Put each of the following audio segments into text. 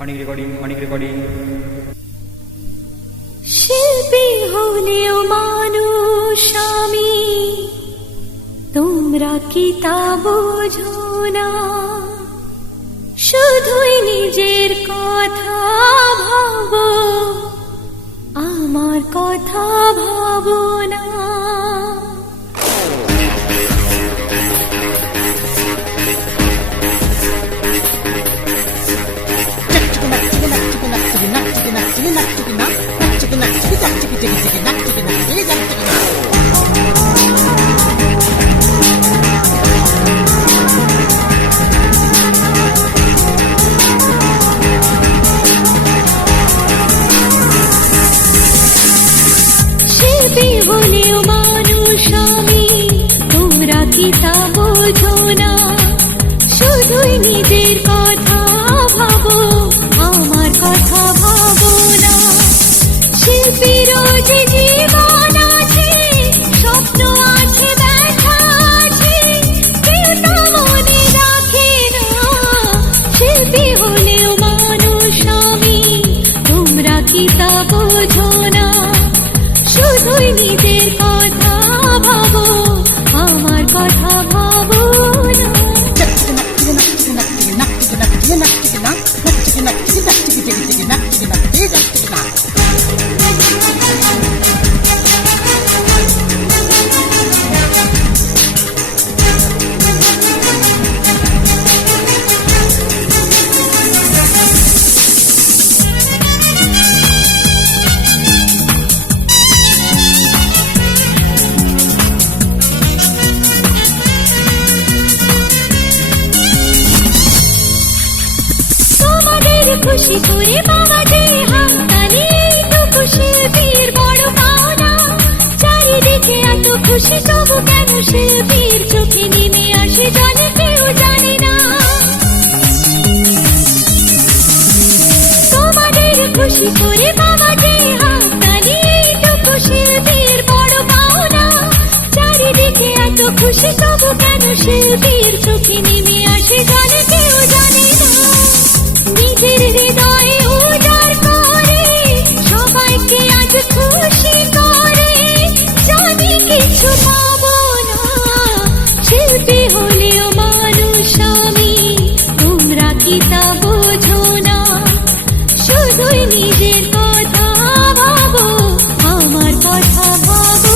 অনেক রেকর্ডিং। শিল্পী হলেও মানুষ আমি, তোমরা কি তা বোঝো না? শুধুই নিজের কথা ভাবো, আমার কথা ভাবো না। শিল্পী হলেও মানুষ আমি, তোমরা কি তা বোঝো না? শুধুই নিজের কথা ভাবো, আমার কথা ভাবো না। শিল্পীরও যে জীবন আছে, স্বপ্ন আছে, ব্যথা আছে, কেউ তা মনে রাখে না। শিল্পী হলেও মানুষ আমি, তোমরা কি তা বোঝো না? শুধুই নিজের কথা ভাবো, আমার কথা ভাবো না। খুশি করে বাবা যে হাততালি, এইটুকু শিল্পীর বড় পাওনা। চারিদিকে এত খুশি, তবু কেন শিল্পীর চোখে নেমে আসে জলে কেউ জানে না। তোমাদের খুশি করে বাবা যে হাততালি, এইটুকু শিল্পীর বড় পাওনা। চারিদিকে এত খুশি, তবু কেন শিল্পীর চোখে নেমে আসে জলে কেউ জানে না। নিজের হৃদয়ে উজাড় করে সবাইকে আজ খুশি করে, জানি কিছু পাবো না। শিল্পী হলেও মানুষ আমি, তোমরা কি তা বোঝো না? শুধুই নিজের কথা ভাবো, আমার কথা ভাবো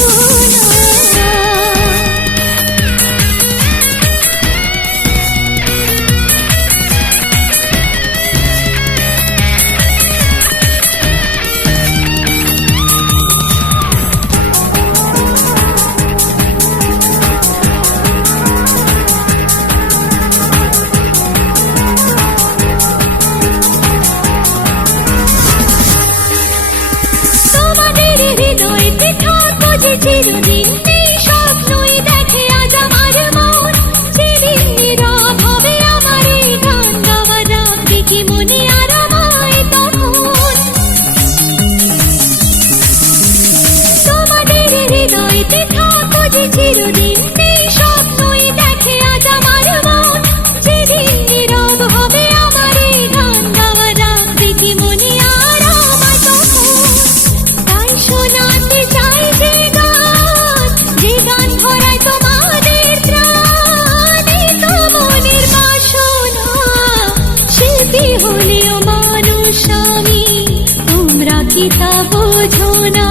না। চিরদিন এই স্বপ্নই দেখে আজ আমার মন। যেদিন নীরব হবে আমার এই গান গাওয়া, রাখবে কি মনে আর আমায় তখন? তোমাদের হৃদয়তে থাকো যে চিরদিন, এই স্বপ্নই দেখে আজ আমার মন। যেদিন নীরব হবে আমার এই গান গাওয়া, রাখবে কি মনে আর আমায় তখন? তাই শোনাতে চাই যে গান ভরায় তোমাদের প্রাণে, তো মনের বাসনা। শিল্পী হলেও মানুষ আমি, তোমরা কি তা বোঝো না?